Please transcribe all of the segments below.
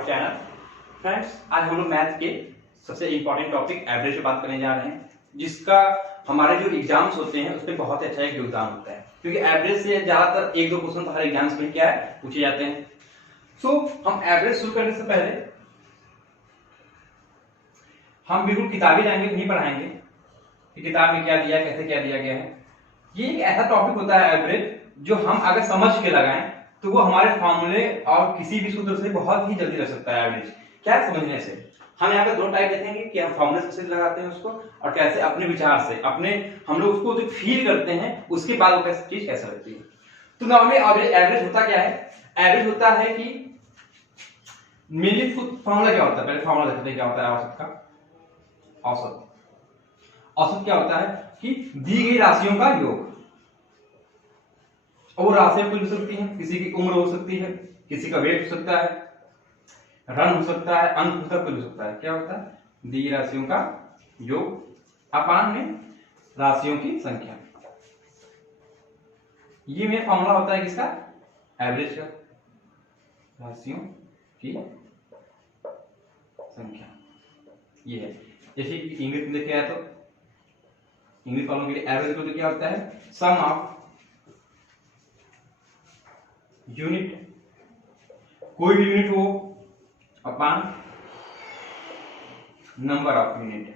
Our channel. Friends, आज हम लोग मैथ के सबसे इंपॉर्टेंट टॉपिक एवरेज पे बात करने जा रहे हैं, जिसका हमारे जो एग्जाम्स होते हैं उसमें बहुत अच्छा एक योगदान होता है, क्योंकि एवरेज से ज्यादातर एक दो क्वेश्चन तो हर एग्जाम्स में क्या है पूछे जाते हैं। सो हम एवरेज शुरू करने से पहले हम बिल्कुल किताबी लैंग्वेज नहीं पढ़ाएंगे कि किताब में क्या दिया, कैसे क्या दिया गया है। ये एक ऐसा टॉपिक होता है एवरेज, जो हम अगर समझ के लगाएं तो वो हमारे फॉर्मूले और किसी भी सूत्र से बहुत ही जल्दी लग सकता है। एवरेज क्या है समझने से हम यहाँ पे दो टाइप देखेंगे कि हम फॉर्मूले कैसे लगाते हैं उसको, और कैसे अपने विचार से अपने हम लोग उसको जो फील करते हैं उसके बाद वो चीज कैसे लगती है। तो नॉर्मली एवरेज होता क्या है? एवरेज होता है कि मेनली फॉर्मूला क्या होता है, पहले फॉर्मूला देखते हैं क्या होता है औसत का। औसत क्या होता है कि दी गई राशियों का योग, और वो राशियां कुछ हो सकती हैं, किसी की उम्र हो सकती है, किसी का वेट हो सकता है, रन हो सकता है, अंक हो सकता है, कुछ हो सकता है। क्या होता है? दी गई राशियों का योग अपान में राशियों की संख्या। ये में फॉर्मूला होता है किसका? एवरेज का, राशियों की संख्या। ये है जैसे इंग्लिश में देखा तो इंग्लिश वालों के लिए एवरेज को तो क्या होता है? सम ऑफ यूनिट, कोई भी यूनिट हो अपान नंबर ऑफ यूनिट।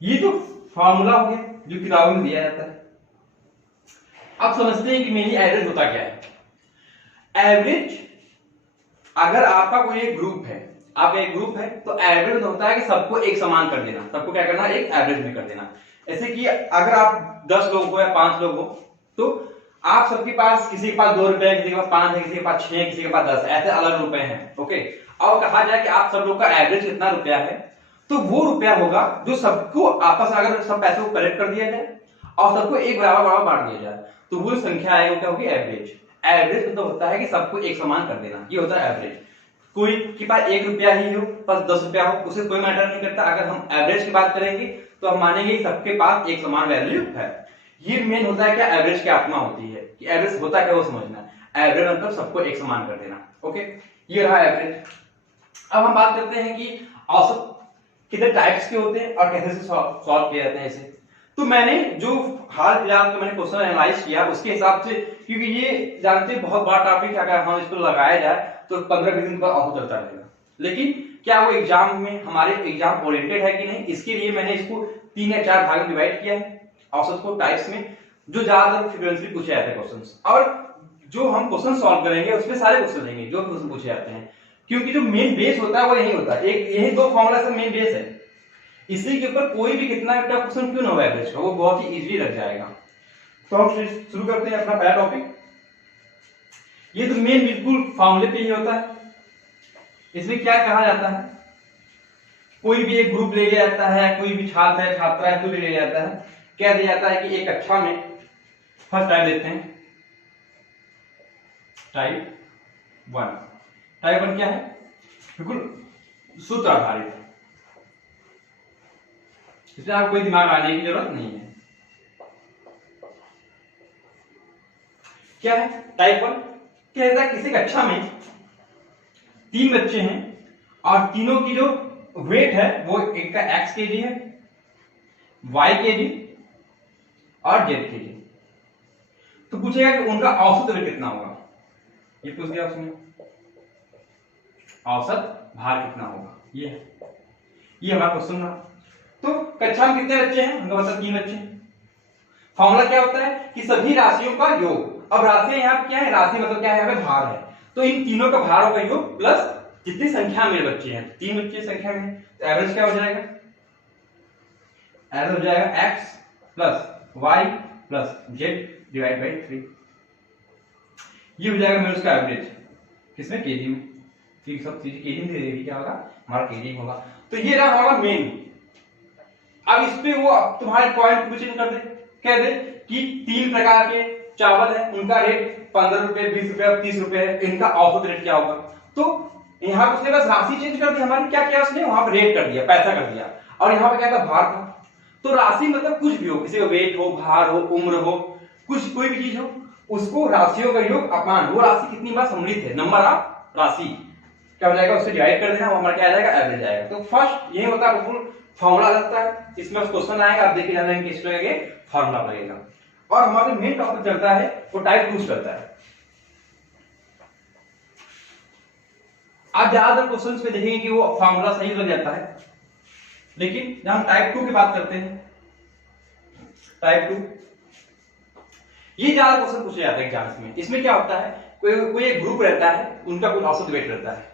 ये तो फॉर्मूला हो गया जो किताबों में दिया जाता है। अब समझते हैं कि मेनली एवरेज होता क्या है। एवरेज, अगर आपका कोई एक ग्रुप है, आप एक ग्रुप है तो एवरेज होता है कि सबको एक समान कर देना, सबको क्या करना, एक एवरेज में कर देना। ऐसे कि अगर आप 10 लोग हो या 5 लोग हो तो आप सबके पास, किसी के पास 2 रुपए, किसी के पास 5 है, किसी के पास 6, किसी के पास 10, ऐसे अलग रुपए हैं। ओके, और कहा जाए कि आप सब लोग का एवरेज कितना रुपया है, तो वो रुपया होगा जो सबको आपस, अगर सब पैसों को कलेक्ट कर दिया जाए और सबको एक बराबर बराबर बांट दिया जाए तो वो संख्या आएगी, क्या होगी? एवरेज। एवरेज मतलब होता है कि सबको एक समान कर देना, ये होता है एवरेज। कोई के पास 1 रुपया ही हो, पास 10 रुपया हो, उसे कोई मैटर नहीं करता। अगर हम एवरेज की बात करेंगे तो हम मानेंगे कि सबके पास एक समान वैल्यू है। ये मेन होता है क्या? एवरेज की आत्मा होती है कि एवरेज होता क्या वो समझना। एवरेज मतलब सबको एक समान कर देना। ओके, ये रहा एवरेज। अब हम बात करते हैं कि औसत कितने टाइप्स के होते हैं और कैसे से सॉल्व किए जाते हैं इसे। तो मैंने जो हाल फिलहाल में मैंने क्वेश्चन एनालाइज किया उसके हिसाब से, क्योंकि ये जानते हैं बहुत बड़ा टॉपिक है, अगर हम इसको लगाया जाए तो 15-20 दिन बाद औसत चलता रहेगा। लेकिन क्या वो एग्जाम में हमारे एग्जाम ओरिएंटेड है कि नहीं, इसके लिए मैंने इसको 3 या 4 भाग में डिवाइड किया है औसत को टाइप्स में, जो ज्यादातर फ्रीक्वेंटली पूछे जाते हैं क्वेश्चंस। और जो हम क्वेश्चन सॉल्व करेंगे उसमें सारे क्वेश्चन रहेंगे जो क्वेश्चन पूछे जाते हैं, क्योंकि जो मेन बेस होता है वो यही होता है। एक यही 2 फॉर्मूला से मेन बेस है, इसी के ऊपर कोई भी कितना टफ क्वेश्चन क्यों ना हो एवरेज का, वो बहुत ही इजीली लग जाएगा। तो हम शुरू करते हैं अपना पहला टॉपिक। ये तो मेन बिल्कुल फॉर्मूले पे ही होता है। इसमें क्या कहा जाता है, कोई भी एक ग्रुप ले लिया जाता है, कोई भी छात्र है, छात्रा है, कोई भी ले जाता है, क्या दिया जाता है कि एक कक्षा में फर्स्ट टाइप देते हैं टाइप 1। टाइप 1 क्या है? बिल्कुल सूत्र आधारित है, इसमें आपको कोई दिमाग आने की जरूरत नहीं है। क्या है टाइप 1? क्या है? किसी कक्षा में 3 बच्चे हैं और तीनों की जो वेट है वो एक का x kg है, y kg और z kg। तो पूछेगा कि उनका औसत वेट कितना होगा। ये पूछ दिया उसने, औसत भार कितना होगा। ये हमारा क्वेश्चन था। तो कक्षा में कितने बच्चे हैं? उनका मतलब 3 बच्चे। फॉर्मूला क्या होता है कि सभी राशियों का योग। अब राशियां यहाँ क्या है? राशि मतलब क्या है? यहाँ पे भार है, तो इन तीनों का भारों का योग प्लस जितनी संख्या में बच्चे हैं, 3 बच्चे संख्या में, तो एवरेज क्या हो जाएगा? एवरेज हो जाएगा x plus y plus z divide by 3। ये हो जाएगा मेरे उसका एवरेज किसमें? केजी में, क्योंकि सब चीज केजी में दे देगी, क्या होगा? हमारा केजी होगा। तो ये रहा हमारा मेन। अब इस पे वो तुम्हारे पॉइंट क्वेश्चन कर दे, कह दे कि 3 प्रकार के चावल है, उनका रेट 15 रुपए, 20 रुपए और 30 रुपए है, इनका औसत रेट क्या होगा। तो यहाँ उसने बस राशि चेंज कर दी हमारी, क्या किया उसने? वहां पर रेट कर दिया, पैसा कर दिया, और यहाँ पे क्या था? भार था। तो राशि मतलब कुछ भी हो, किसी का वेट हो, भार हो, उम्र हो, कुछ कोई भी चीज हो, उसको राशियों का योग अपान, वो राशि कितनी बार सम्मिलित है, नंबर ऑफ राशि, क्या हो जाएगा, उससे डिवाइड कर देना, वो हमारा क्या आ जाएगा, एवरेज आएगा। तो फर्स्ट यही होता है फॉर्मूला लगता है, इसमें क्वेश्चन आएगा, आप देखे जाना किस तरह के फॉर्मूला लगेगा। और हमारा मेन टॉपिक चलता है वो टाइप 2 चलता है। आप ज्यादातर क्वेश्चन में देखेंगे कि वो फॉर्मूला सही लग जाता है, लेकिन जब हम टाइप 2 की बात करते हैं, टाइप 2 ये ज्यादा क्वेश्चन पूछे जाते हैं एग्जाम्स में। इसमें क्या होता है, कोई एक ग्रुप रहता है, उनका कुछ औसत वेट रहता है,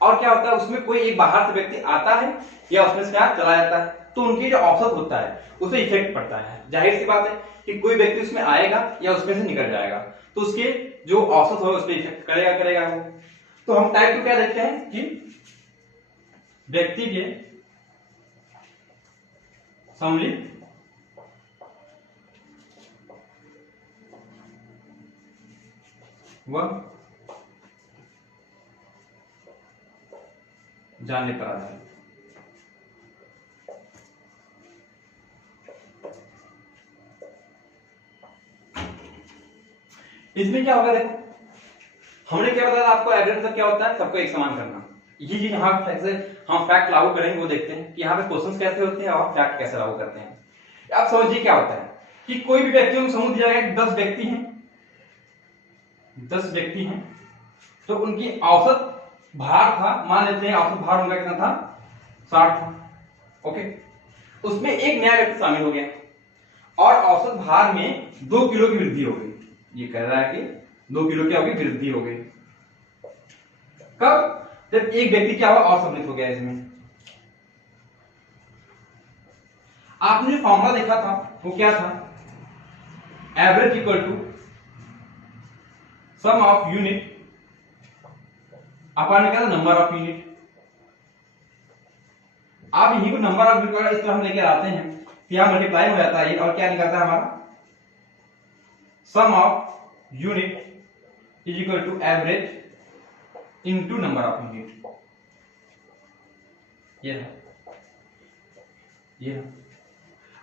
और क्या होता है उसमें कोई एक बाहर से व्यक्ति आता है या उसमें से क्या चला जाता है, तो उनकी जो औसत होता है उससे इफेक्ट पड़ता है। जाहिर सी बात है कि कोई व्यक्ति उसमें आएगा या उसमें से निकल जाएगा, तो उसके जो औसत हो उस पर इफेक्ट करेगा वो। तो हम टाइप 2 क्या देखते हैं कि व्यक्ति के सम्मिलित वह जानने पर आधारित। इसमें क्या होगा, देखो हमने क्या बताया आपको, एवरेज मतलब क्या होता है, सबको एक समान करना। ये चीज यहाँ हम फैक्ट लागू करेंगे वो देखते हैं कि यहाँ पे क्वेश्चंस कैसे होते हैं और फैक्ट कैसे लागू करते हैं। आप समझिए क्या होता है कि कोई भी व्यक्तियों को समूह दिया गया, 10 व्यक्ति हैं, 10 व्यक्ति हैं, तो उनकी औसत भार था, मान लेते हैं औसत भार उनका कितना था, 60 था। ओके, उसमें एक नया व्यक्ति शामिल हो गया और औसत भार में 2 किलो की वृद्धि हो गई। ये कह रहा है कि 2 किलो क्या होगी, वृद्धि हो गई। कब, जब एक व्यक्ति क्या हुआ और सम्मिलित हो गया। इसमें आपने जो फॉर्मूला देखा था वो क्या था, average equal to sum of unit अपन ने कहा नंबर ऑफ यूनिट। आप यही को नंबर ऑफ यूनिट इस तरह हम लेकर आते हैं कि यहां मल्टीप्लाई हो जाता है और क्या निकलता है हमारा, sum of unit is equal to average into number of unit. ये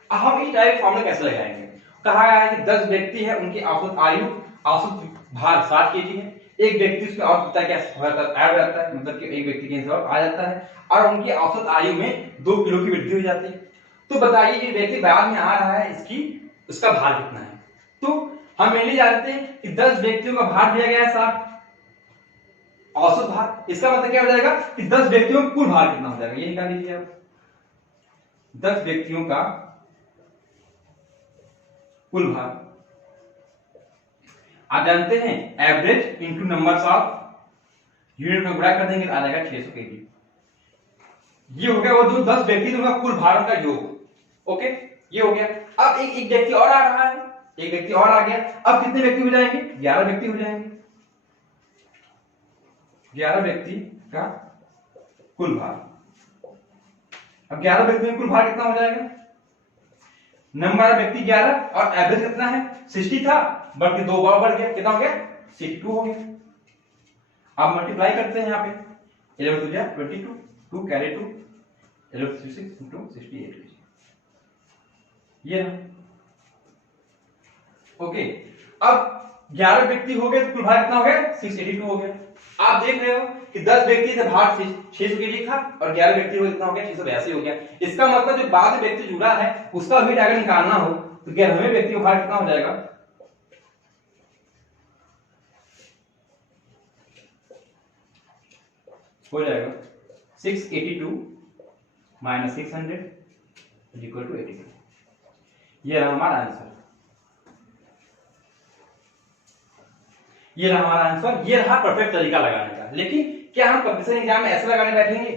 अब हम इस टाइप फॉर्मूला कैसे लगाएंगे। कहा गया है कि 10 व्यक्ति है, उनकी औसत आयु, औसत भार 60 केजी है। एक व्यक्ति उसमें और कितना क्या ऐड रहता है, मतलब कि एक व्यक्ति के हिसाब आ जाता है और उनकी औसत आयु में 2 किलो की वृद्धि हो जाती है। तो बताइए ये व्यक्ति बाद में आ रहा है, उसका भार कितना है। तो हम मेनली जानते हैं कि 10 व्यक्तियों का भार दिया गया है 60, औसत भार, इसका मतलब क्या हो जाएगा कि 10 व्यक्तियों का कुल भार कितना हो जाएगा, ये निकाल लीजिए आप। 10 व्यक्तियों का कुल भार आप जानते हैं average into numbers of unit में गुणा कर देंगे तो आ जाएगा 600 केजी। ये हो गया वो जो 10 व्यक्ति उनका कुल भार का योग। ओके, ये हो गया। अब एक व्यक्ति और आ रहा है, एक व्यक्ति और आ गया। अब कितने व्यक्ति हो जाएंगे, 11 व्यक्ति हो जाएंगे। 11 व्यक्ति का कुल भार। अब 11 व्यक्ति में कुल भार कितना हो जाएगा, नंबर व्यक्ति 11 और एवरेज कितना है 60 था, बल्कि 2 बार बढ़ गया, कितना हो गया 62 हो गया। अब मल्टीप्लाई करते हैं यहाँ पे 11 2 जा 22, 2 कैरी 2, 11 6 into 68। ये ओके। अब 11 व्यक्ति हो गए तो कुल भार कितना हो गया 682 हो गया। आप देख रहे हो कि 10 व्यक्ति थे, भार 600 केजी था और 11 व्यक्ति हो कितना हो गया 682 हो गया। इसका मतलब जो बाद में व्यक्ति जुड़ा है उसका वेट अगर निकालना हो तो 11वें व्यक्ति का भार कितना हो जाएगा, हो जाएगा 682 माइनस 600 इक्वल टू 82। ये रहा हमारा आंसर, ये रहा हमारा आंसर, ये रहा परफेक्ट तरीका लगाने का। लेकिन क्या हम कंपटीशन एग्जाम में ऐसे लगाने बैठेंगे,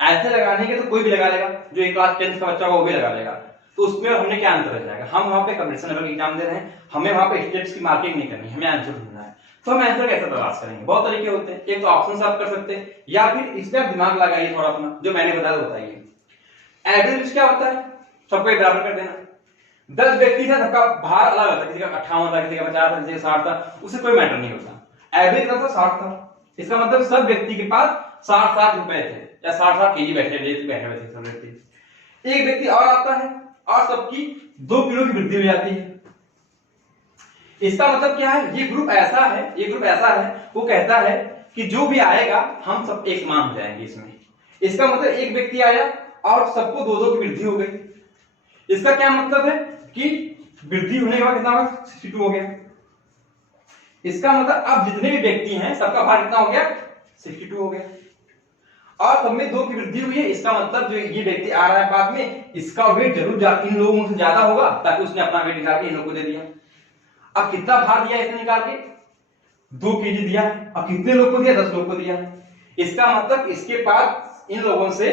ऐसे लगाने के तो कोई भी लगा लेगा, जो एक क्लास 10th का बच्चा होगा वो भी लगा लेगा, तो उसमें हमने क्या आंसर रह जाएगा। हम वहां पे कंपटीशन लेवल एग्जाम दे रहे हैं, हमें वहां पे स्टेप्स की मार्किंग नहीं करनी, हमें आंसर ढूंढना है। तो हम आंसर कैसे तलाश करेंगे, बहुत तरीके होते हैं। एक तो ऑप्शन आप कर सकते हैं या फिर इसमें आप दिमाग लगाइए थोड़ा अपना, जो मैंने बताया बताइए। एवरेज क्या होता है, सबको बराबर कर देना। 10 व्यक्ति था, सबका भार अलग होता है, किसी का 58 था, किसी का 50 था, किसी का 60 था, उससे कोई मैटर नहीं होता। एवरेज था 60 था, इसका मतलब सब व्यक्ति के पास 60 रुपए थे या 60 केजी बैठे थे सब व्यक्ति। एक व्यक्ति और आता है और सबकी 2 किलो की वृद्धि हो जाती है। इसका मतलब क्या है, ये ग्रुप ऐसा है, वो कहता है कि जो भी आएगा हम सब एक समान हो जाएंगे इसमें। इसका मतलब एक व्यक्ति आया और सबको 2-2 की वृद्धि हो गई। इसका क्या मतलब है कि वृद्धि होने के बाद कितना होगा, 62 हो गया। इसका मतलब अब जितने भी व्यक्ति हैं सबका भार कितना हो गया, 62 हो गया। और सब में 2 की वृद्धि हुई है, इसका मतलब जो ये व्यक्ति आ रहा है बाद में, इसका वेट जरूर इन लोगों से ज्यादा होगा, ताकि उसने अपना वेट निकाल के इन लोगों को दे दिया। अब कितना भार दिया इसने निकाल के, 2 केजी दिया है। अब कितने लोग को दिया, 10 लोग को दिया। इसका मतलब इसके पास इन लोगों से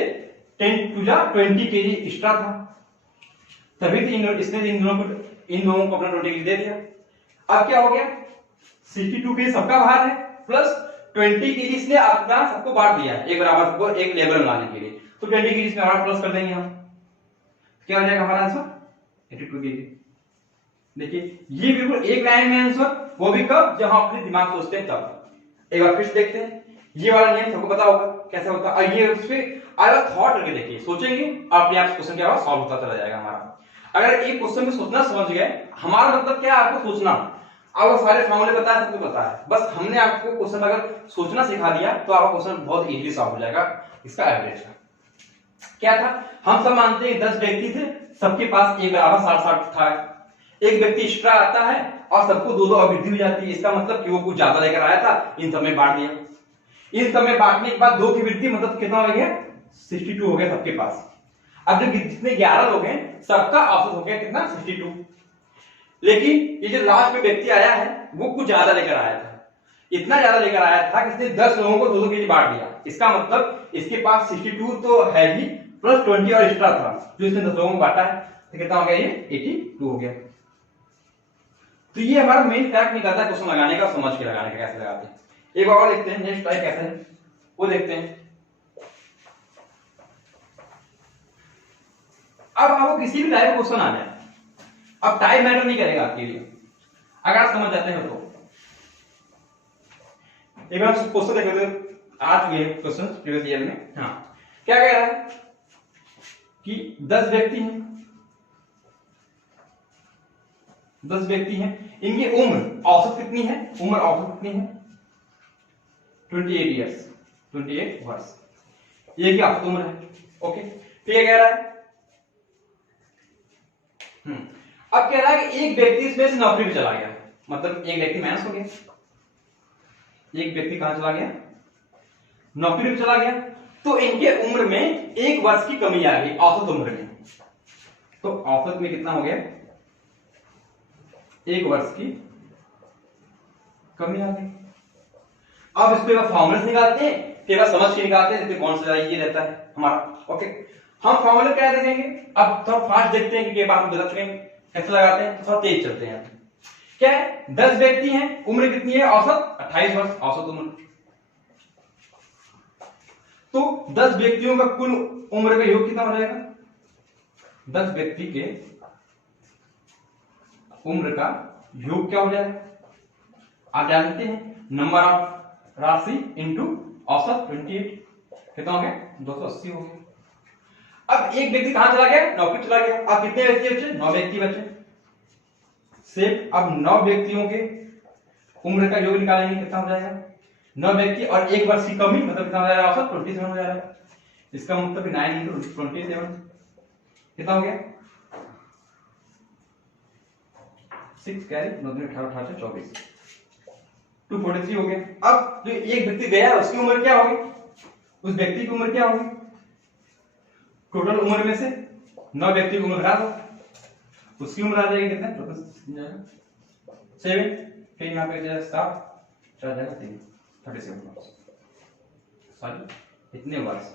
10 टू 20 केजी एक्स्ट्रा था, तभी तो इसने इन लोगों को अपना 20 केजी दे दिया। अब क्या हो गया, 62 केजी सबका भार है प्लस 20 केजी इसने अपना सबको बांट दिया एक बराबर, सबको एक लेवल में लाने के लिए। तो 20 केजी इसमें और प्लस कर देंगे हम, क्या हो जाएगा हमारा आंसर, 82 केजी। देखिए ये बिल्कुल एक लाइन में आंसर, वो भी कब, जब हम अपने दिमाग सोचते हैं तब। एक बार फिर से देखते हैं, ये वाला नियम सबको पता होगा कैसे होता है, और ये उसपे अलग थॉट करके देखिए, सोचेंगे अपने आप क्वेश्चन क्या होगा, सॉल्व होता चला जाएगा हमारा। अगर एक क्वेश्चन में सोचना समझ गए, हमारा मतलब क्या है, आपको सोचना। आपको सारे फॉर्मूले पता है, सबको पता है, बस हमने आपको क्वेश्चन अगर सोचना सिखा दिया तो आपका क्वेश्चन बहुत इजीली सॉल्व हो जाएगा। इसका एवरेज का क्या था, हम सब मानते हैं 10 व्यक्ति थे, सबके पास एक बराबर 60-60 था। एक व्यक्ति एक्स्ट्रा आता है और सबको 2-2 और वृद्धि हो जाती है। इसका मतलब कि वो कुछ ज्यादा लेकर आया था, इन सब में बांट दिया। इन सब में बांटने के बाद 2 की वृद्धि मतलब कितना हो गया, 62 हो गया सबके पास। अब जो जितने 11 लोग हैं सबका औसत हो गया कितना, 62। लेकिन ये जो लास्ट में व्यक्ति आया है वो कुछ ज्यादा लेकर आया था, इतना ज्यादा लेकर आया था कि इसने 10 लोगों को 2-2 केजी बांट दिया। इसका मतलब इसके पास 62 तो है ही, प्लस 20 और एक्स्ट्रा था जो इसने 10 लोगों को बांटा है, तो कितना हो गया, ये 82 हो गया। तो ये हमारा मेन फैक्ट निकलता है क्वेश्चन लगाने का, समझ के लगाने का, कैसे लगाते हैं। एक और देखते हैं, नेक्स्ट टाइप कैसे है वो देखते हैं। अब आपको किसी भी टाइप का क्वेश्चन आ जाए, अब टाइम मैटर नहीं करेगा आपके लिए, अगर आप समझ जाते हैं तो। एक बार क्वेश्चन देख लेते हैं, आ चुके हैं क्वेश्चन प्रीवियस ईयर में। हाँ, क्या कह रहा है कि 10 व्यक्ति हैं, 10 व्यक्ति हैं, इनकी उम्र औसत कितनी है, उम्र औसत कितनी है, 28 ईयर्स, 28 वर्ष, ये की औसत उम्र है। ओके, तो ये कह रहा है, अब कह रहा है कि एक व्यक्ति इसमें से नौकरी पे चला गया, मतलब एक व्यक्ति माइनस हो गया, एक व्यक्ति कहां चला गया, नौकरी पे चला गया, तो इनके उम्र में 1 वर्ष की कमी आ गई औसत उम्र में। तो औसत में कितना हो गया, 1 वर्ष की कमी आ गई। अब इस पे फॉर्मूले निकालते हैं, फिर समझ के निकालते हैं कौन सा ये रहता है हमारा। ओके, हम फॉर्मूले क्या देखेंगे, अब थोड़ा फास्ट देखते हैं कि बात बदल चुके हैं, कैसे लगाते हैं, तो थोड़ा तेज चलते हैं। क्या है, 10 व्यक्ति हैं, उम्र कितनी है, औसत 28 वर्ष औसत उम्र। तो 10 व्यक्तियों का कुल उम्र का योग कितना हो जाएगा, 10 व्यक्ति के उम्र का योग क्या हो जाएगा, आप जानते हैं, नंबर ऑफ राशि इंटू औसत 28, कितना हो गया, 280 हो गया। अब एक व्यक्ति कहां चला गया, नौकरी चला गया। अब कितने व्यक्ति बचे, 9 व्यक्ति बचे। सेम, अब 9 व्यक्तियों के उम्र का योग निकालेंगे, कितना हो जाएगा, 9 व्यक्ति और 1 वर्ष की कमी, मतलब कितना हो जाएगा, औसत 27 हो जाएगा। इसका मतलब 9 इंटू 27 कितना हो गया, 6 कैरी 9 18 18 24, 243 हो गया। अब जो एक व्यक्ति गया उसकी उम्र क्या होगी, उस व्यक्ति की उम्र क्या होगी, टोटल उम्र में से 9 व्यक्ति की उम्र घटा दो, उसकी उम्र आ जाएगी कितना, टोटल 7, फिर यहाँ पे 7 चला जाएगा 3, 37 वर्ष, सॉरी इतने वर्ष।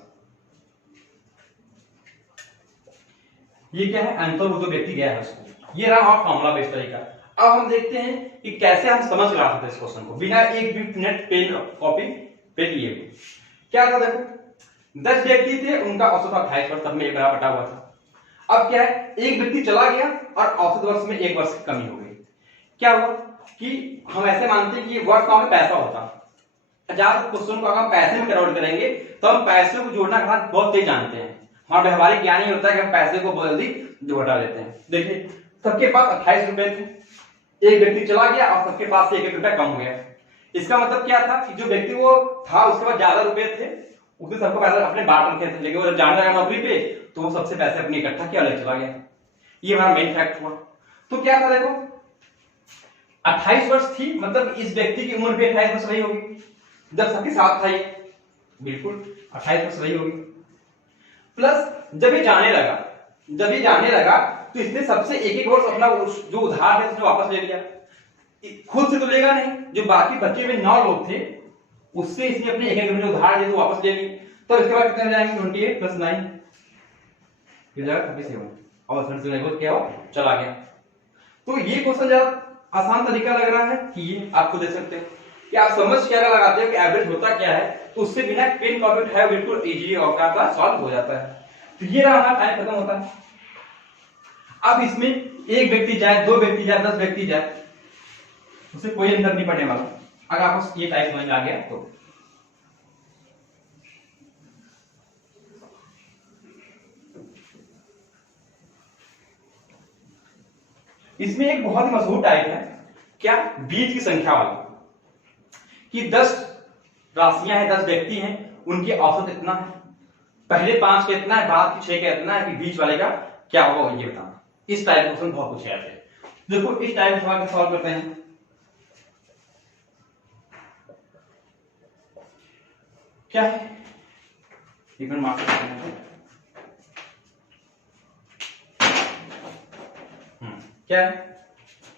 ये क्या है, आंसर वो तो व्यक्ति गया है उसको। ये रहा हमारा फॉर्मूला बेस्ड तरीका। अब हम देखते हैं कि कैसे हम समझ ला सकते हैं इस क्वेश्चन को बिना एक भी मिनट पेन कॉपी पे लिए। क्या था, देखो 10 व्यक्ति थे, उनका औसत 28 वर्ष, सब में एक बराबर बटा हुआ था। अब क्या है, एक व्यक्ति चला गया और औसत वर्ष में 1 वर्ष की कमी हो गई। क्या हुआ कि हम ऐसे मानते हैं कि वर्ष का पैसा होता, जब क्वेश्चन को अगर पैसे में कन्वर्ट करेंगे तो हम पैसे को जोड़ना का बहुत तेज जानते हैं, हमारा व्यवहारिक ज्ञान ही होता है कि हम पैसे को जल्दी जोड़ा लेते हैं। देखिए सबके पास 28 रुपए थे, एक व्यक्ति चला गया और सबके पास से 1-1 रुपया कम हो गया। इसका मतलब क्या था कि जो व्यक्ति वो था उसके पास ज्यादा रुपए थे, उसने सबको पैसा अपने बांट रखे थे, लेकिन वो जब जाने लगा नौकरी पे तो वो सबसे पैसे अपने इकट्ठा किया, अलग चला गया। ये हमारा मेन फैक्ट हुआ। तो क्या था देखो, 28 वर्ष थी, मतलब इस व्यक्ति की उम्र भी 28 वर्ष रही होगी जब सबके साथ था ये, बिल्कुल 28 वर्ष रही होगी। प्लस जब ये जाने लगा तो इसने सबसे एक वर्ष अपना जो उधार है उसने वापस ले लिया। खुद से तो लेगा नहीं, जो बाकी बचे हुए 9 लोग थे उससे इसने अपने एक जो उधार दिए तो वापस ले ली। तो इसके बाद कितने हो जाएंगे, 28 + 9 ये जाएगा 37, और 37 क्या हो चला गया। तो ये क्वेश्चन ज्यादा आसान तरीका लग रहा है कि ये आपको दे सकते हो कि आप समझ के अगर लगाते हो कि एवरेज होता क्या है, तो उससे बिना पेन कॉपी उठाए बिल्कुल इजीली आपका सॉल्व हो जाता है। तो ये रहा हमारा टाइम खत्म होता है। अब इसमें एक व्यक्ति जाए, 2 व्यक्ति जाए, 10 व्यक्ति जाए, उससे कोई अंतर नहीं पड़ने वाला अगर आपको ये टाइप समझ आ गया तो। इसमें एक बहुत ही मशहूर टाइप है, क्या, बीज की संख्या वाली, कि 10 राशियां हैं, 10 व्यक्ति हैं, उनके औसत इतना है, पहले 5 का इतना है, बाद के 6 का इतना है, कि बीच वाले का क्या होगा ये बताना। इस टाइप का क्वेश्चन बहुत पूछे जाते हैं। देखो इस टाइप का सवाल सॉल्व करते हैं। क्या है, एक मिनट माफ करना, क्या है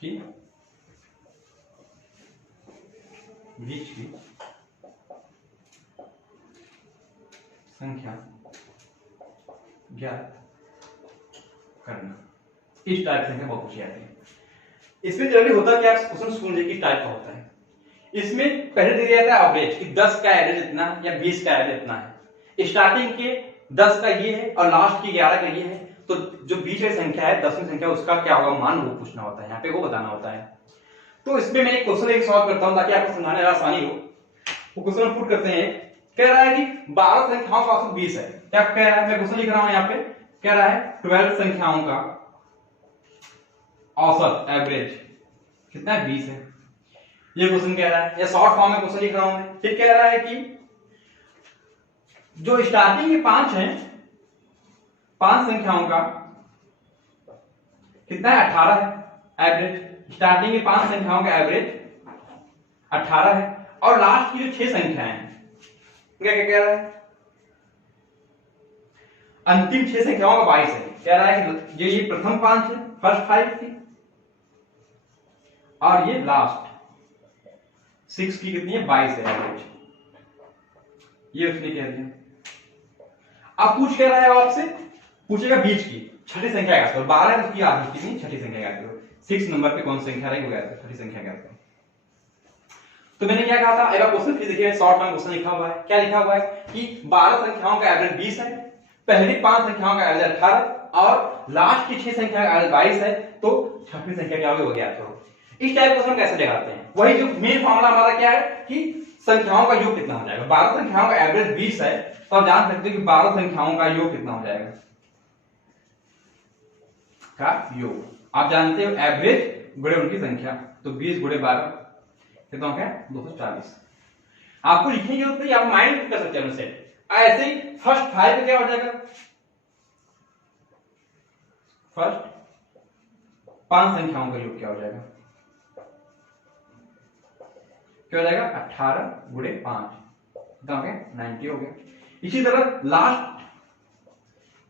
कि बीच की संख्या ज्ञात करना। इस टाइप से बहुत पूछी जाती है। इसमें जनरली होता क्या, क्वेश्चन सुन किस टाइप का होता है। इसमें पहले दे दिया जाता है एवरेज कि 10 का एवरेज इतना या 20 का एवरेज इतना है। स्टार्टिंग के 10 का ये है और लास्ट की 11 का ये है, तो जो बीच की संख्या है 10वीं संख्या उसका क्या होगा मान, वो पूछना होता है, यहाँ पे वो बताना होता है। तो इसमें मैं एक क्वेश्चन एक सॉल्व करता हूं ताकि आपको समझाने में आसानी हो। वो क्वेश्चन पुट करते हैं, कह रहा है कि 12 संख्याओं का औसत 20 है। क्या कह रहा है, मैं क्वेश्चन लिख रहा हूं यहाँ पे, कह रहा है 12 संख्याओं का औसत एवरेज कितना है, 20 है। ये क्वेश्चन कह रहा है, या शॉर्ट फॉर्म में क्वेश्चन लिख रहा हूं मैं। फिर कह रहा है कि जो स्टार्टिंग के 5 हैं, 5 संख्याओं का कितना है, 18 है एवरेज। स्टार्टिंग के 5 संख्याओं का एवरेज 18 है, और लास्ट की जो 6 संख्याएं हैं क्या क्या कह रहा है, अंतिम 6 संख्याओं का 22 है। कह रहा है कि ये प्रथम 5 है, फर्स्ट 5 थी, और ये लास्ट 6 की कितनी है, 22 है एवरेज। ये उसने कह दिया। अब पूछ कह रहा है आपसे, पूछेगा बीच की छठी संख्या ज्ञात करो। 12 है उसकी आधी कितनी, छठी संख्या ज्ञात करो। 6 नंबर पे कौन सी संख्या रहेगी वो ज्ञात करो, छठी संख्या ज्ञात करो। तो मैंने क्या कहा था, एक बार क्वेश्चन फिर देखिए, शॉर्ट टर्म क्वेश्चन लिखा हुआ है। क्या लिखा हुआ है कि 12 संख्याओं का एवरेज 20 है, पहली 5 संख्याओं का एवरेज 18 और लास्ट की 6 संख्या का एवरेज 22 है, तो छठी संख्या क्या होगी वो ज्ञात करो। इस टाइप क्वेश्चन कैसे लगाते हैं, वही जो मेन फॉर्मूला हमारा क्या है कि संख्याओं का योग कितना हो जाएगा। 12 संख्याओं का एवरेज 20 है, तो आप जान सकते हो कि 12 संख्याओं का योग कितना हो जाएगा, का योग। आप जानते हो एवरेज गुणे उनकी संख्या, तो 20 गुणे 12 कितना हो गया, 240। आपको लिखने की जरूरत नहीं, आप माइंड कर सकते हैं उनसे। ऐसे ही फर्स्ट 5 में क्या हो जाएगा, फर्स्ट 5 संख्याओं का योग क्या हो जाएगा, क्या हो जाएगा, 18 गुणे 5 कितना हो गया, 90 हो गया। इसी तरह लास्ट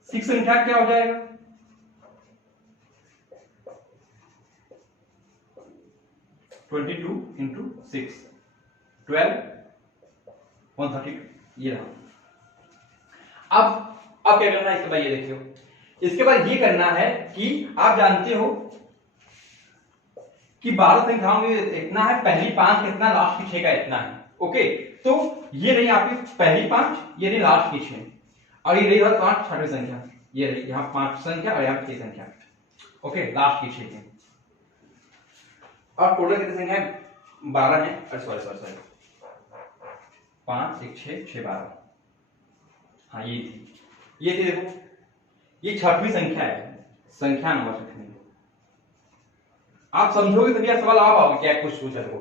6 संख्या क्या हो जाएगा, 22 इंटू 6 12 132, ये रहा। अब क्या करना है इसके बाद, ये देखियो, इसके बाद ये करना है कि आप जानते हो कि 12 संख्याओं में इतना है, पहली 5 कितना, लास्ट की 6 का इतना है। ओके, तो ये रही आपकी पहली 5, ये रही लास्ट की 6, और ये रही 5 छठी संख्या, ये रही यहाँ 5 संख्या और यहाँ 6 संख्या। ओके, लास्ट की 6 है, और टोटल कितनी संख्या है, 12 है, सॉरी 5 1 6 6 12, हाँ ये थी देखो, ये छठवीं संख्या है, संख्या नंबर छठवीं। आप समझोगे तभी सवाल आ पाओगे क्या कुछ पूछा देखो।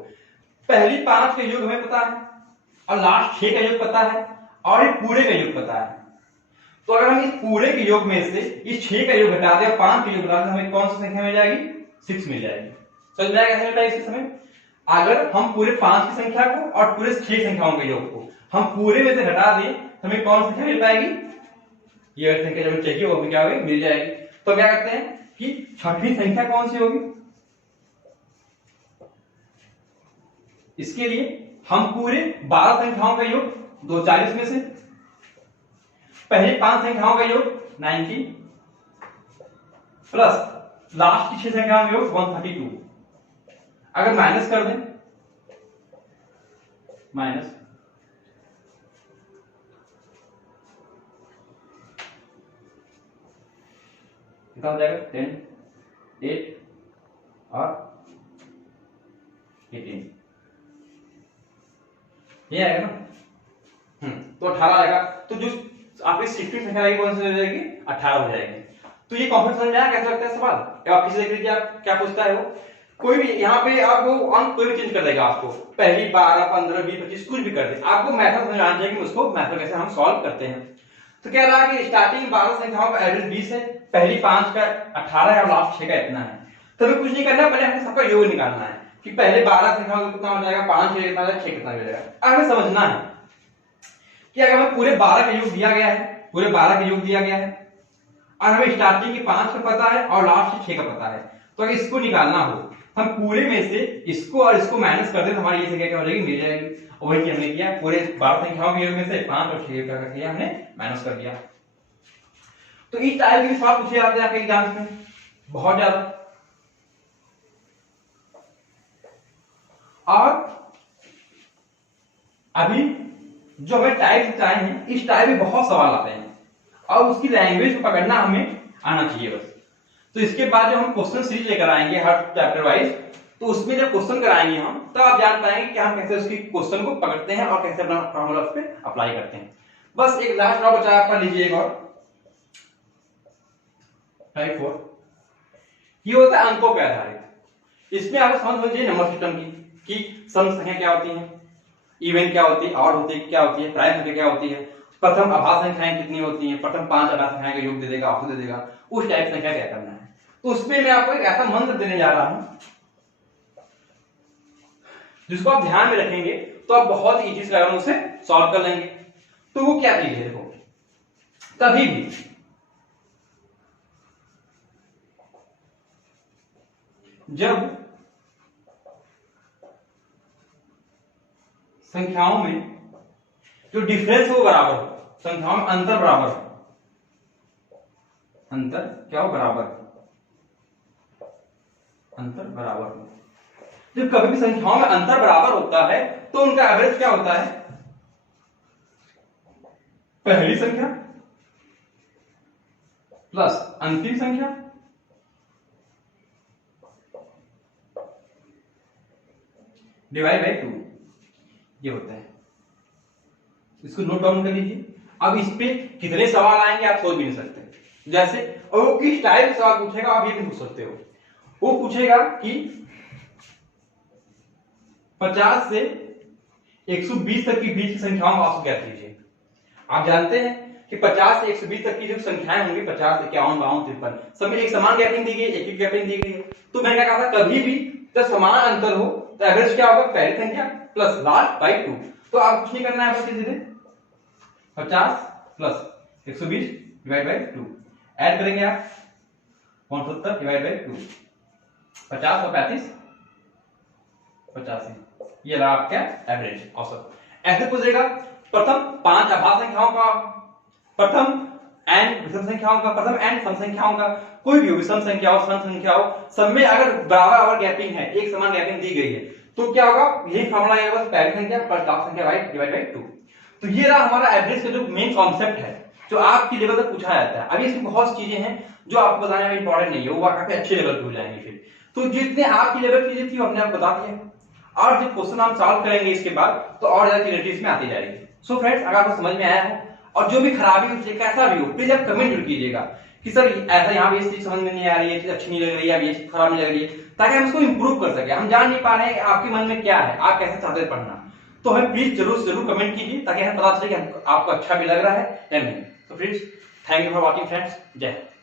पहली 5 का योग हमें पता है और लास्ट 6 का योग पता है और ये पूरे का योग पता है। तो अगर हम इस पूरे के योग में से इस 6 का योग घटा दें और 5 का योग घटा दें, हमें कौन सी संख्या मिल जाएगी? 6 मिल जाएगी। समझ में आया कैसे मिलता है इस समय? अगर हम पूरे 5 की संख्या को और पूरे 6 संख्याओं के योग को हम पूरे में से घटा दें तो हमें कौन सी संख्या मिल पाएगी? ये वाली संख्या जो चाहिए वो भी क्या होगी? मिल जाएगी। तो क्या करते हैं कि छठी संख्या कौन सी होगी? इसके लिए हम पूरे 12 संख्याओं का योग 240 में से पहले 5 संख्याओं का योग 90 प्लस लास्ट की 6 संख्याओं का योग 132, अगर माइनस कर दें माइनस कितना हो जाएगा? 10, 8 और 18 ये आएगा ना। तो 18 आएगा। तो जो आपकी 16 संख्या आएगी कौन सी हो जाएगी? 18 हो जाएगी। तो ये कॉन्सेप्ट समझ में आया कैसे लगता है सवाल? या आप किसी देख लीजिए आप क्या पूछता है वो, कोई भी यहाँ पे आपको अंक कोई भी चेंज कर देगा, आपको पहली 12, 15, 20, 25 कुछ भी कर दे, आपको मेथड समझ आना चाहिए कि उसको मेथड कैसे हम सॉल्व करते हैं। तो कह रहा है कि स्टार्टिंग 12 संख्याओं का एवरेज 20 है, पहली 5 का 18 है और लास्ट 6 का इतना है। तो हमें कुछ नहीं करना, पहले हमें सबका योग निकालना है कि पहले 12 संख्याओं का कितना हो जाएगा, 5 6 कितना हो जाएगा, 6 कितना हो जाएगा। हमें समझना है कि अगर हमें पूरे 12 का योग दिया गया है, पूरे 12 का योग दिया गया है और हमें स्टार्टिंग की 5 का पता है और लास्ट 6 का पता है, तो अगर इसको निकालना हो हम पूरे में से इसको और इसको माइनस कर दे तो हमारी ये संख्या क्या हो जाएगी? मिल जाएगी। और वही चीज हमने किया, पूरे 12 संख्याओं के योग में से 5 और 6 का किया हमने माइनस कर दिया। तो इस टाइप के सवाल पूछे जाते हैं आपके एग्जाम में बहुत ज्यादा। और अभी जो हमें टाइप बताए हैं, इस टाइप में बहुत सवाल आते हैं और उसकी लैंग्वेज को पकड़ना हमें आना चाहिए बस। तो इसके बाद जब हम क्वेश्चन सीरीज लेकर आएंगे हर चैप्टर वाइज, तो उसमें जब क्वेश्चन कराएंगे हम तब आप जान पाएंगे कि हम कैसे उसकी क्वेश्चन को पकड़ते हैं और कैसे अपना फॉर्मूला उस पर अप्लाई करते हैं। बस एक लास्ट राउंड बचा, आप पढ़ लीजिए एक और टाइप 4। ये होता है अंकों पे आधारित। इसमें आपको समझ होनी चाहिए नंबर सिस्टम की कि सम संख्या क्या होती है, इवन क्या होती है, ऑड होती है क्या होती है, प्राइम संख्या क्या होती है, प्रथम आभास संख्याएं कितनी होती हैं, प्रथम 5 आभास संख्याएं का योग दे देगा, आपको दे देगा, उस टाइप संख्या क्या करना है। तो उसमें मैं आपको एक ऐसा मंत्र देने जा रहा हूं जिसको आप ध्यान में रखेंगे तो आप बहुत इजी से उसे सॉल्व कर लेंगे। तो वो क्या चीज है? देखो, कभी भी जब संख्याओं में जो डिफरेंस हो बराबर हो, संख्याओं में अंतर बराबर हो, अंतर क्या हो? बराबर, अंतर बराबर हो। जब कभी भी संख्याओं में अंतर बराबर होता है तो उनका एवरेज क्या होता है? पहली संख्या प्लस अंतिम संख्या डिवाइड बाई 2, ये होता है। इसको नोट डाउन कर लीजिए। अब इस पे कितने सवाल आएंगे आप सोच भी नहीं सकते। जैसे और वो किस टाइप सवाल पूछेगा आप ये भी पूछ सकते हो। वो पूछेगा कि 50 से 120 तक की बीच की संख्याओं आप ज्ञात कीजिए। आप जानते हैं कि 50 से 120 तक की जो संख्याएं होंगी 50, 51, 52, 53 सब में एक समान गैपिंग दी गई, एक गैपिंग दी गई है। तो मैंने क्या कहा था, कभी भी जब समान अंतर हो तो एवरेज क्या होगा? पहली संख्या प्लस लास्ट बाई 2। तो आप कुछ नहीं करना है, बस सीधे 50 प्लस 120 डिवाइड बाई 2 ऐड करेंगे आप 69 डिवाइड बाई 2, 50 और 35 85, ये रहा आपका एवरेज औसत। ऐसे पूछेगा प्रथम 5 आभास संख्याओं का, प्रथम एन विषम संख्याओं का, प्रथम एन सम संख्याओं का, कोई भी विषम संख्या हो, सम संख्या हो, सब में अगर बराबर गैपिंग है, एक समान गैपिंग दी गई है, तो क्या होगा? यही फॉर्मूला आएगा, बस पहली संख्या प्लस लास्ट संख्या डिवाइड बाई 2। तो ये रहा हमारा एवरेज का जो मेन कॉन्सेप्ट है, जो आपकी लेवल तक पूछा जाता है। अभी इसमें बहुत चीजें हैं जो आपको बताने में इंपॉर्टेंट नहीं है, वो काफी अच्छे लेवल पे हो जाएंगे फिर। तो जितने आपकी लेवल की चीजें थी वो हमने आपको बता दिया, और जो क्वेश्चन हम सॉल्व करेंगे इसके बाद तो और ज्यादा क्लियरिटी इसमें आती जाएगी। सो फ्रेंड्स, अगर आपको समझ में आया हो और जो भी खराबी हो कैसा भी हो प्लीज आप कमेंट जरूर कीजिएगा कि सर ऐसा यहाँ पे ये चीज समझ में नहीं आ रही है, ये चीज अच्छी नहीं लग रही है, ये चीज खराब नहीं लग रही है, ताकि हम इसको इंप्रूव कर सके। हम जान नहीं पा रहे हैं कि आपके मन में क्या है, आप कैसे चाहते हैं पढ़ना, तो हमें प्लीज जरूर जरूर कमेंट कीजिए ताकि हमें पता चले कि आपको अच्छा भी लग रहा है या नहीं। तो friends, thank you for watching friends, जय हिंद।